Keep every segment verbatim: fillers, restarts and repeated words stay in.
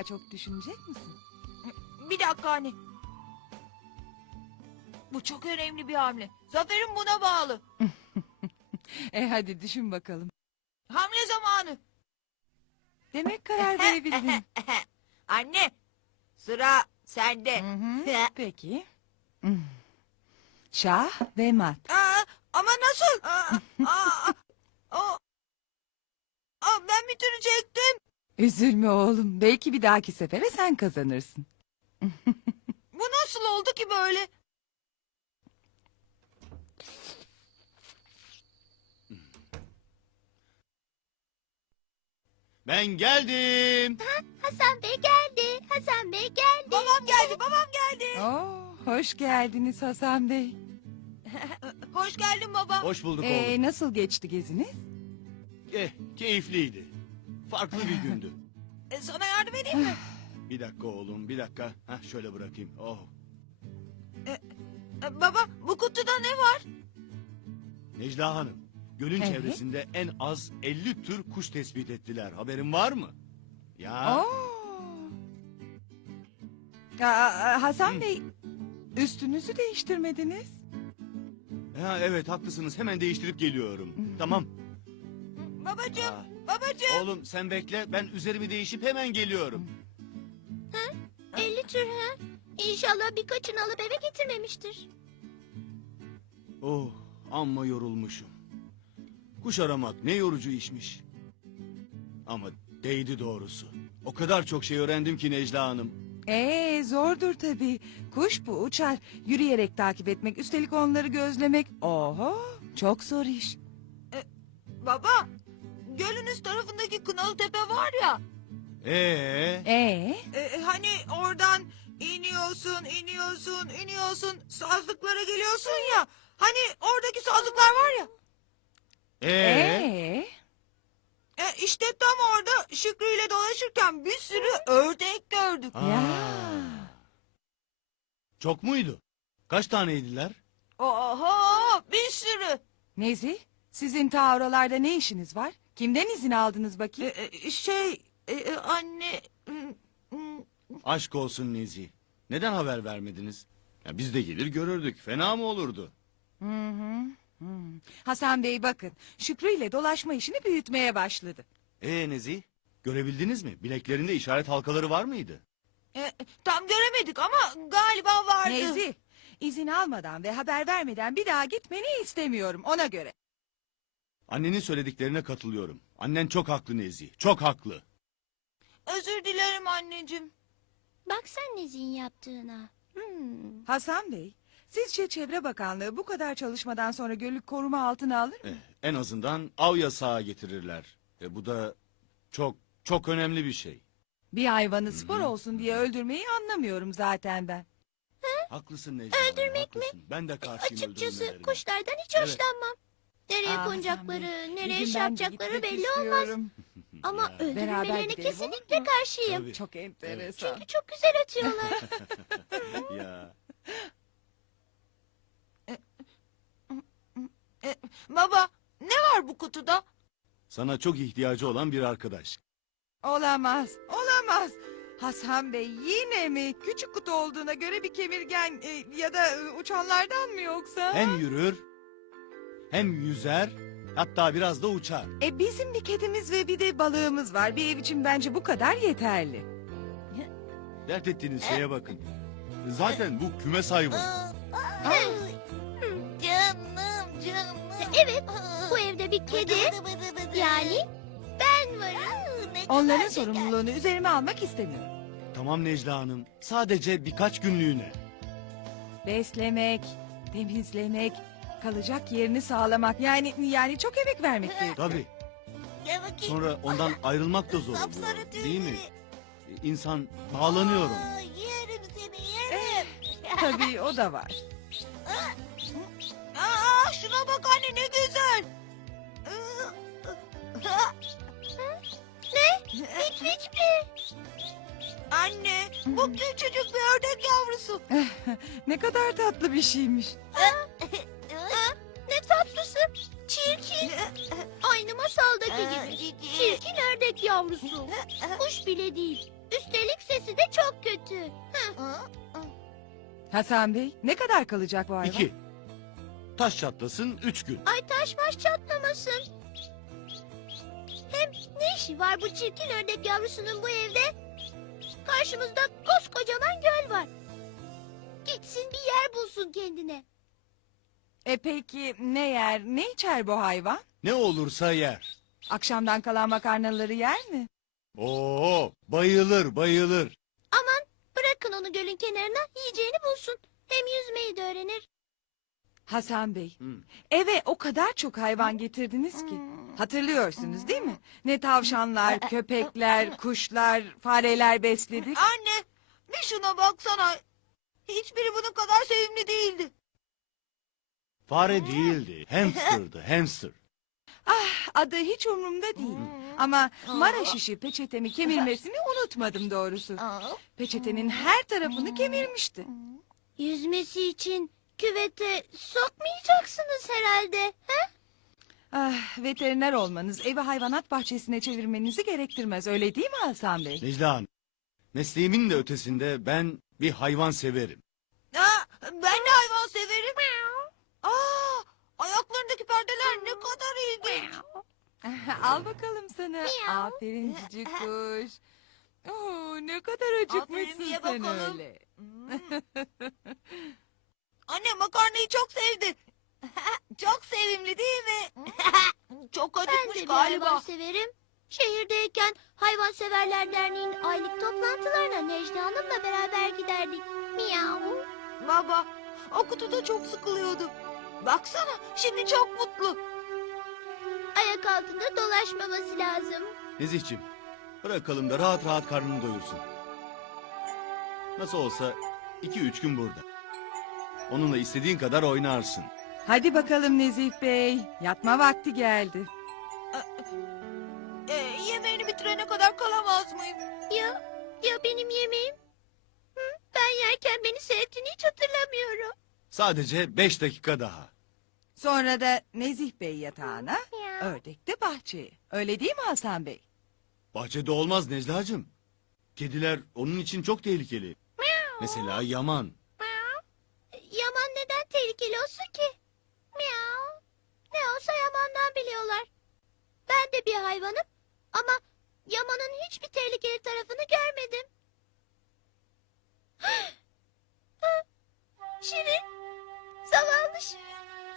çok düşünecek misin? Bir dakika anne. Bu çok önemli bir hamle. Zaferim buna bağlı. E hadi düşün bakalım. Hamle zamanı. Demek karar verebildin. Anne, sıra sende. Hı hı, peki. Hmm. Şah ve mat. Aa, ama nasıl? Aa, aa, aa, aa, ben bitirecektim. Üzülme oğlum. Belki bir dahaki sefere sen kazanırsın. Bu nasıl oldu ki böyle? Ben geldim. Hasan Bey geldi. Hasan Bey geldi. Babam geldi, babam geldi. Oo, hoş geldiniz Hasan Bey. Hoş geldin baba. Hoş bulduk Ee, oğlum. nasıl geçti geziniz? Eh, keyifliydi. Farklı bir gündü. E, sana yardım edeyim mi? Bir dakika oğlum, bir dakika. Hah, şöyle bırakayım. Oh. E, baba, bu kutuda ne var? Necla Hanım, gölün Evet. çevresinde en az elli tür kuş tespit ettiler. Haberin var mı? Ya. Oo. Aa, Hasan Hı. Bey, üstünüzü değiştirmediniz. Ha, evet haklısınız. Hemen değiştirip geliyorum. Tamam. Babacığım, Aa, babacığım. oğlum sen bekle. Ben üzerimi değişip hemen geliyorum. elli tür ha? İnşallah birkaçını alıp eve getirmemiştir. Oh, amma yorulmuşum. Kuş aramak ne yorucu işmiş. Ama değdi doğrusu. O kadar çok şey öğrendim ki Necla Hanım. Ee, zordur tabii. Kuş bu uçar. Yürüyerek takip etmek, üstelik onları gözlemek. Oho, çok zor iş. Baba, gölün üst tarafındaki Kınalı Tepe var ya. Ee, Ee, E, hani oradan iniyorsun, iniyorsun, iniyorsun, sazlıklara geliyorsun ya. Hani oradaki sazlıklar var ya. ee, ee. E, işte tam orada Şükrü ile dolaşırken bir sürü ördek gördük. Aa. Ya. Çok muydu? Kaç taneydiler? Oho, bir sürü. Nezih, sizin ta oralarda ne işiniz var? Kimden izin aldınız E, bakayım? e, şey, e, e, anne... mm, mm, Aşk olsun Nezih. Neden haber vermediniz? Ya biz de gelir görürdük. Fena mı olurdu? Hı hı. hı. Hasan Bey bakın, Şükrü ile dolaşma işini büyütmeye başladı. Ee Nezih, görebildiniz mi? Bileklerinde işaret halkaları var mıydı? e, tam göremedik ama galiba vardı. Nezih, izin almadan ve haber vermeden bir daha gitmeni istemiyorum ona göre. Annenin söylediklerine katılıyorum. Annen çok haklı Nezih, çok haklı. Özür dilerim anneciğim. Bak sen Nezih'in yaptığına. Hmm. Hasan Bey, sizce Çevre Bakanlığı bu kadar çalışmadan sonra gölü koruma altına alır mı? Eh, en azından av yasağı getirirler. E, bu da çok, çok önemli bir şey. Bir hayvanı spor olsun diye öldürmeyi anlamıyorum zaten ben. Haklısın Necla Hanım, Öldürmek mi? haklısın. Ben de karşıyım Açıkçası öldürülmelerine. kuşlardan hiç Evet. hoşlanmam. Nereye Aa, Hasan konacakları, Bey, bir nereye gün şey ben de yapacakları gitmek belli olmaz. istiyorum. Ama Ya. Beraber öldürülmelerine gidelim, olur kesinlikle mu? karşıyım. Tabii. Çok enteresan. Çünkü çok güzel ötüyorlar. Ya. E, baba, ne var bu kutuda? Sana çok ihtiyacı olan bir arkadaş. Olamaz, olamaz. Hasan Bey yine mi? Küçük kutu olduğuna göre bir kemirgen e, ya da e, uçanlardan mı yoksa? Hem yürür, hem yüzer, hatta biraz da uçar. E bizim bir kedimiz ve bir de balığımız var. Bir ev için bence bu kadar yeterli. Dert ettiğiniz şeye bakın. Zaten bu kümes hayvanı. Canım, canım. Evet, bu evde bir kedi, yani ben varım. Onların sorumluluğunu üzerime almak istemiyorum. Tamam Necla Hanım, sadece birkaç günlüğüne. Beslemek, temizlemek, kalacak yerini sağlamak yani yani çok emek vermek gerekiyor. Tabii, Gel bakayım. sonra ondan ayrılmak da zor oluyor, Sapsarı değil mi? tüyleri. İnsan bağlanıyor ona. Aa, yerim seni, yerim. Tabii o da var. Aa, şuna bak anne ne güzel. Hiç mi? Anne, bu küçücük bir ördek yavrusu. Ne kadar tatlı bir şeymiş. Ne tatlısı. Çirkin. Aynı masaldaki gibi. Çirkin ördek yavrusu. Kuş bile değil. Üstelik sesi de çok kötü. Hı. Aa, Hasan Bey, ne kadar kalacak bu hayvan? İki. Taş çatlasın üç gün. Ay taş baş çatlamasın. Hem ne işi var bu çirkin ördek yavrusunun bu evde? Karşımızda koskocaman göl var. Gitsin bir yer bulsun kendine. E peki ne yer, ne içer bu hayvan? Ne olursa yer. Akşamdan kalan makarnaları yer mi? Oo, bayılır bayılır. Aman bırakın onu gölün kenarına yiyeceğini bulsun. Hem yüzmeyi de öğrenir. Hasan Bey, Hı. eve o kadar çok hayvan getirdiniz ki. Hatırlıyorsunuz değil mi? Ne tavşanlar, köpekler, kuşlar, fareler besledik. Anne, bir şuna baksana. Hiçbiri bunun kadar sevimli değildi. Fare değildi. Hamster'dı hamster. Ah, adı hiç umurumda değil. Ama Maraş işi peçetemi kemirmesini unutmadım doğrusu. Peçetenin her tarafını kemirmişti. Yüzmesi için küvete sokmayacaksınız herhalde. He? Ah, veteriner olmanız evi hayvanat bahçesine çevirmenizi gerektirmez. Öyle değil mi Hasan Bey? Necla Hanım, mesleğimin de ötesinde ben bir hayvan severim. Aa, ben de hayvan severim. Aa, ayaklarındaki perdeler ne kadar ilginç. Al bakalım sana. Miau. Aferin cici kuş. Oo, ne kadar acıkmışsın ye sen bakalım. öyle. Hmm. Anne makarnayı çok sevdi. Çok sevimli değil mi? Çok Ben acıkmış de bir galiba. hayvan severim. Şehirdeyken Hayvanseverler Derneği'nin aylık toplantılarına Necla Hanım'la beraber giderdik. Miau. Baba, o kutuda çok sıkılıyordu. Baksana, şimdi çok mutlu. Ayak altında dolaşmaması lazım. Nezihciğim, bırakalım da rahat rahat karnını doyursun. Nasıl olsa iki üç gün burada. Onunla istediğin kadar oynarsın. Hadi bakalım Nezih Bey. Yatma vakti geldi. Ee, yemeğini bitirene kadar kalamaz mıyım? Ya, ya benim yemeğim? Hı? Ben yerken beni sevdiğini hiç hatırlamıyorum. Sadece beş dakika daha. Sonra da Nezih Bey yatağına, Miau. ördek de bahçeye. Öyle değil mi Hasan Bey? Bahçede olmaz Necla'cığım. Kediler onun için çok tehlikeli. Mesela Yaman. Yaman neden tehlikeli olsun ki? Miau. Ne olsa Yaman'dan biliyorlar. Ben de bir hayvanım ama Yaman'ın hiçbir tehlikeli tarafını görmedim. Şirin. Zavallı Şirin.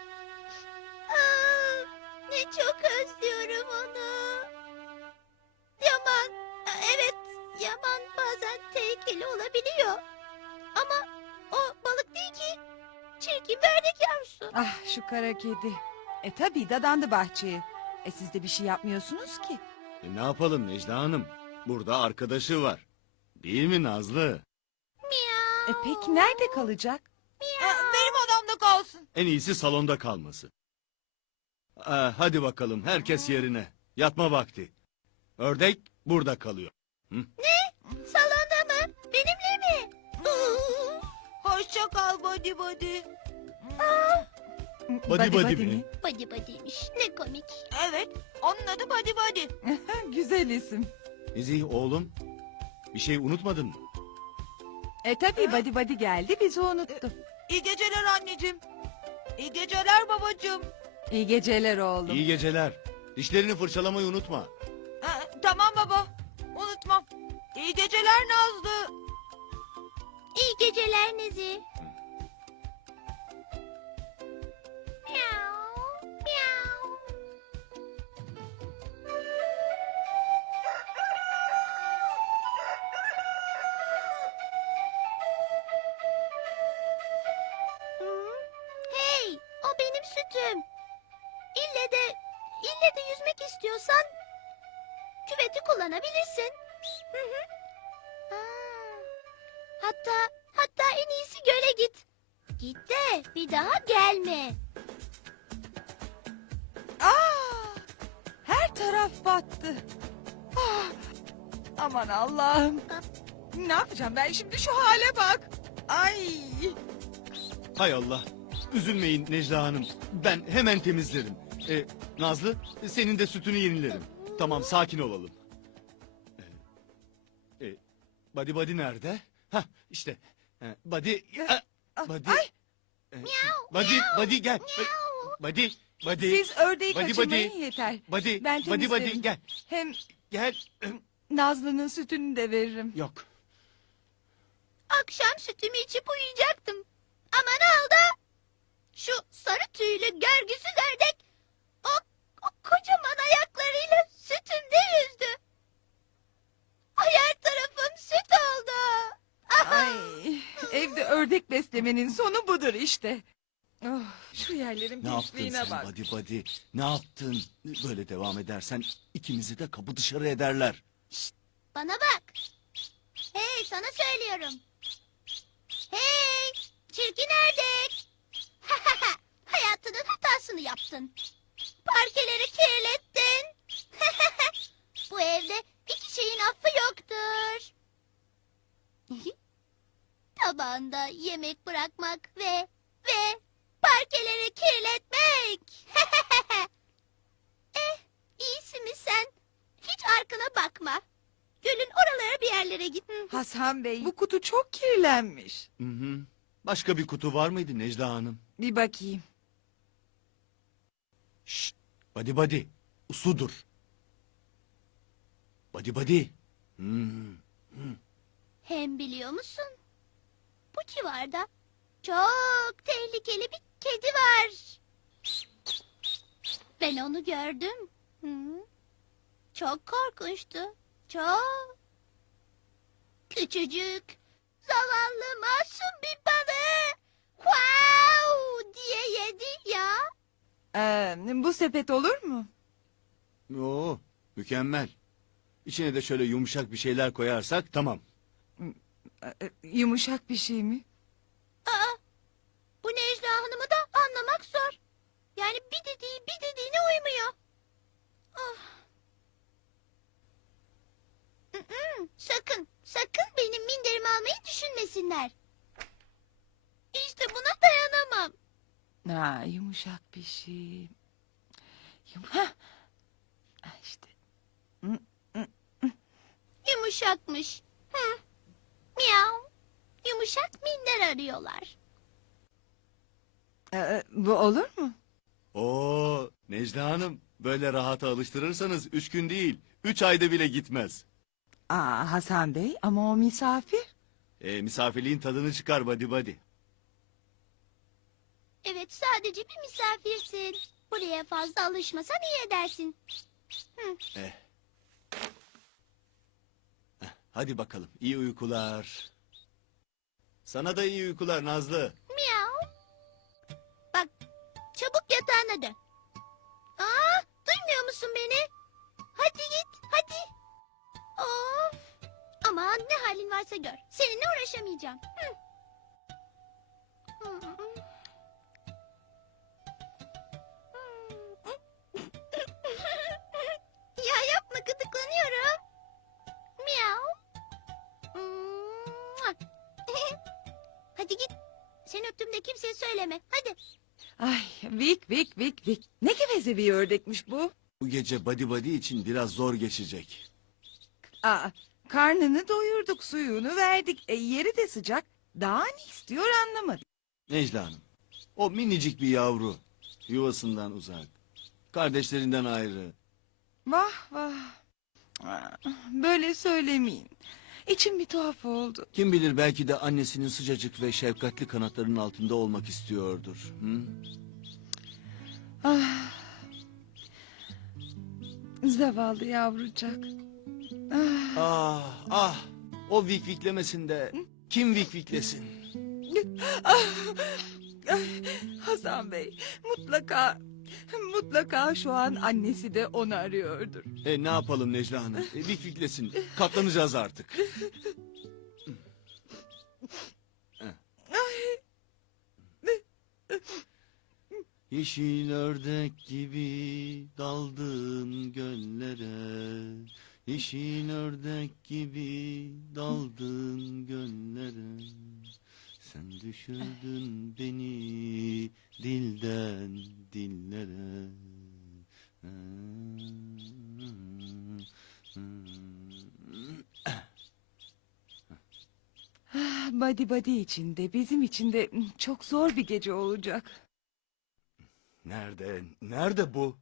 Aa, ne çok özlüyorum onu. Yaman. Evet, Yaman bazen tehlikeli olabiliyor. Ama o balık değil ki. Çirkin bir ördek yavrusu. Ah şu kara kedi. E tabii dadandı bahçeye. E siz de bir şey yapmıyorsunuz ki. E, ne yapalım Necla Hanım? Burada arkadaşı var. Değil mi Nazlı? E peki nerede kalacak? Ee, benim odamda kalsın. En iyisi salonda kalması. Aa, hadi bakalım herkes yerine. Yatma vakti. Ördek burada kalıyor. Salonda mı? Benimle mi? Hoşça kal body body. Badi badi mi? Badi badiymiş. Ne komik. Evet, onun adı body body. Güzel isim. Nezih oğlum, bir şey unutmadın mı? E tabii badi badi geldi bizi unuttu. İyi geceler anneciğim. İyi geceler babacığım. İyi geceler oğlum. İyi geceler. Dişlerini fırçalamayı unutma. Ee, tamam baba, unutmam. İyi geceler Nazlı. İyi geceler Nezi. Miau. Miau. Hey, o benim sütüm. İlle de, ille de yüzmek istiyorsan küveti kullanabilirsin. Hı hı. Aa, hatta, hatta en iyisi göle git. Git de bir daha gelme. Aa, her taraf battı. Ah, aman Allah'ım. Ne yapacağım ben şimdi şu hale bak. Ay. Hay Allah. Üzülmeyin Necla Hanım. Ben hemen temizlerim. E, Nazlı, senin de sütünü yenilerim. Tamam, sakin olalım. E, e, Badi Badi nerede? Ha işte. E, Badi. e, Ah, Badi. Ay, e, Badi. Badi gel. Badi. Badi. siz ördeği Badi, kaçırmayın badi. yeter. Badi. Ben Badi temizlerim. Badi gel. Hem Gel. Nazlı'nın sütünü de veririm. Yok. Akşam sütümü içip uyuyacaktım. Ama ne oldu? Şu sarı tüylü görgüsüz ördek o, o kocaman ayaklarıyla sütümde yüzdü. Ay, her tarafım süt oldu. Ay, evde ördek beslemenin sonu budur işte. Oh, şu yerlerin Ne yaptın pisliğine sen bak. Badi Badi? Ne yaptın? Böyle devam edersen ikimizi de kapı dışarı ederler. Bana bak. Hey, sana söylüyorum. Hey, çirkin ördek. Hayatının hatasını yaptın. Parkeleri kirlettin. Bu evde iki şeyin affı yoktur. Tabağında yemek bırakmak ve ve parkeleri kirletmek. Eh, iyisi mi sen? Hiç arkana bakma. Gölün oralara bir yerlere git. Hasan Bey, bu kutu çok kirlenmiş. Hı hı. Başka bir kutu var mıydı Necla Hanım? Bir bakayım. Şşt. Badi Badi. Uslu dur. Badi Badi. Hmm. Hem biliyor musun? Bu civarda çok tehlikeli bir kedi var. Ben onu gördüm. Hı? Çok korkunçtu. Çok. Küçücük, zavallı, masum bir balığı. Wow diye yedi ya. Ee, bu sepet olur mu? Oo, mükemmel. İçine de şöyle yumuşak bir şeyler koyarsak tamam. Ee, yumuşak bir şey mi? Aa, bu Necla Hanım'ı da anlamak zor. Yani bir dediği bir dediğine uymuyor. Ah. Mm-mm, sakın, sakın benim minderimi almayı düşünmesinler. İşte buna dayanamam. Ha, yumuşak bir şey. Yum ha. İşte. Yumuşakmış. Hı. Miau. Yumuşak minder arıyorlar. Ee, bu olur mu? Oo, Necla Hanım, böyle rahata alıştırırsanız üç gün değil, üç ayda bile gitmez. Aa, Hasan Bey, ama o misafir. E, misafirliğin tadını çıkar Badi Badi. Evet, sadece bir misafirsin. Buraya fazla alışmasan iyi edersin. Eh. Eh, hadi bakalım, iyi uykular. Sana da iyi uykular Nazlı. Miau. Bak, çabuk yatağına dön. Aa, duymuyor musun beni? Hadi git, hadi. Of. Aman ne halin varsa gör. Seninle uğraşamayacağım. Hı. Hı. Ya yapma, gıdıklanıyorum. Miau. Mua. Hadi git. Seni öptüğümde kimseye söyleme. Hadi. Ay, vik vik vik vik. Ne geveze bir ördekmiş bu. Bu gece Badi Badi için biraz zor geçecek. Aa, karnını doyurduk, suyunu verdik. E, yeri de sıcak. Daha ne istiyor anlamadım. Necla Hanım, o minicik bir yavru, yuvasından uzak, kardeşlerinden ayrı. Vah vah. Aa, böyle söylemeyin. İçim bir tuhaf oldu. Kim bilir belki de annesinin sıcacık ve şefkatli kanatlarının altında olmak istiyordur. Hı? Ah. Zavallı yavrucak. Ah. Ah ah, o vikviklemesinde kim vikviklesin? Ah. Ay, Hasan Bey, mutlaka mutlaka şu an annesi de onu arıyordur. E ne yapalım Necla Hanım? E, vikviklesin, katlanacağız artık. Yeşil ördek gibi daldın göllere. Yeşil ördek gibi daldın göllere. Sen düşürdün beni dilden dillere. Badi Badi için de bizim için de çok zor bir gece olacak. Nerede? Nerede bu?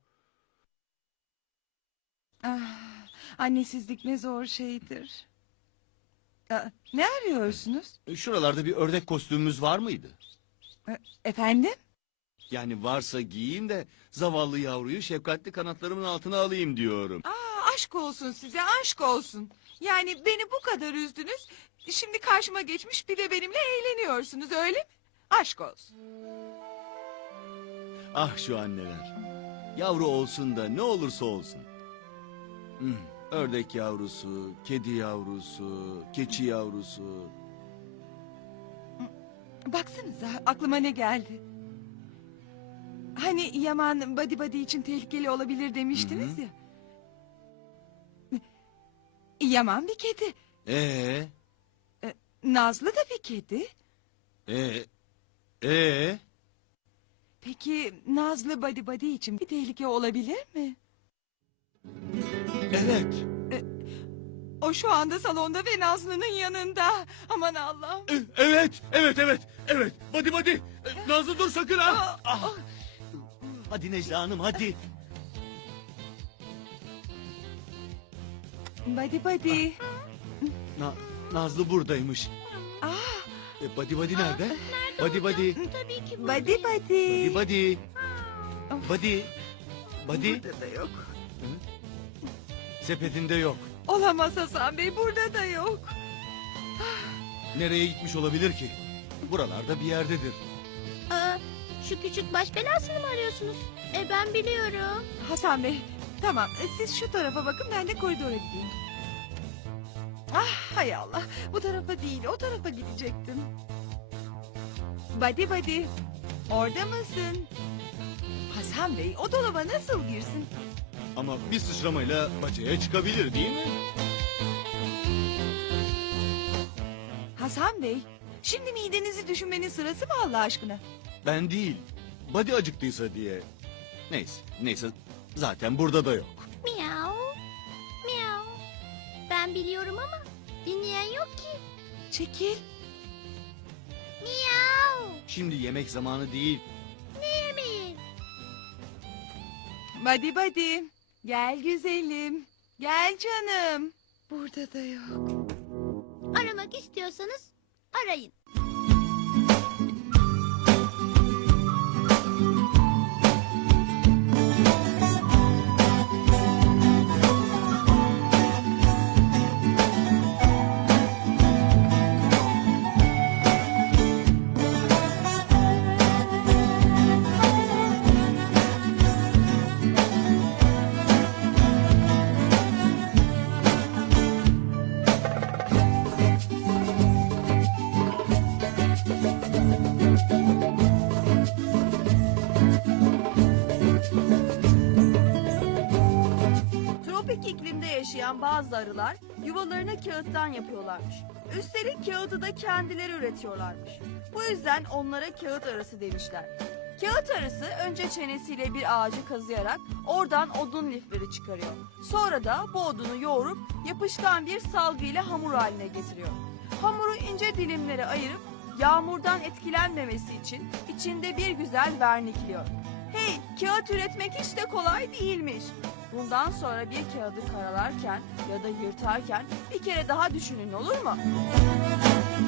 Ah, annesizlik ne zor şeydir. Aa, ne arıyorsunuz? Şuralarda bir ördek kostümümüz var mıydı? E, Efendim? Yani varsa giyeyim de zavallı yavruyu şefkatli kanatlarımın altına alayım diyorum. Aa, aşk olsun size, aşk olsun. Yani beni bu kadar üzdünüz. Şimdi karşıma geçmiş bir de benimle eğleniyorsunuz, öyle mi? Aşk olsun. Ah şu anneler. Yavru olsun da ne olursa olsun. Hmm, ördek yavrusu, kedi yavrusu, keçi yavrusu. Baksanıza aklıma ne geldi. Hani Yaman Badi Badi için tehlikeli olabilir demiştiniz Hı hı. ya. Yaman bir kedi. Ee, Nazlı da bir kedi. ee, ee. Peki Nazlı Badi Badi için bir tehlike olabilir mi? Evet. O şu anda salonda ve Nazlı'nın yanında. Aman Allah'ım. e- Evet, evet, evet, evet. Hadi hadi. E, Nazlı dur sakın ha. Ah. Hadi Necla Hanım hadi. Badi Badi. Na- Nazlı buradaymış. Ah, E, Badi Badi nerede? Badi Badi. Tabii ki bu. Badi Badi. Badi Badi. Badi. Badi. Burada da yok. Sepetinde yok. Olamaz Hasan Bey, burada da yok. Nereye gitmiş olabilir ki? Buralarda bir yerdedir. Aa, şu küçük baş belasını mı arıyorsunuz? E ben biliyorum. Hasan Bey, tamam siz şu tarafa bakın, ben de koridora gideyim. Ah hay Allah, bu tarafa değil o tarafa gidecektim. Badi Badi, orada mısın? Hasan Bey, o dolaba nasıl girsin? Ama bir sıçramayla bacaya çıkabilir değil mi? Hasan Bey, şimdi midenizi düşünmenin sırası mı Allah aşkına? Ben değil. Badi acıktıysa diye. Neyse, neyse. Zaten burada da yok. Miau. Miau. Ben biliyorum ama dinleyen yok ki. Çekil. Miau. Şimdi yemek zamanı değil. Ne yemeği? Badi Badi, gel güzelim, gel canım. Burada da yok. Aramak istiyorsanız arayın. Tropik iklimde yaşayan bazı arılar yuvalarını kağıttan yapıyorlarmış. Üstelik kağıdı da kendileri üretiyorlarmış. Bu yüzden onlara kağıt arısı demişler. Kağıt arısı önce çenesiyle bir ağacı kazıyarak oradan odun lifleri çıkarıyor. Sonra da bu odunu yoğurup yapışkan bir salgı ile hamur haline getiriyor. Hamuru ince dilimlere ayırıp yağmurdan etkilenmemesi için içinde bir güzel vernikliyor. Hey, kağıt üretmek hiç de kolay değilmiş. Bundan sonra bir kağıdı karalarken ya da yırtarken bir kere daha düşünün, olur mu?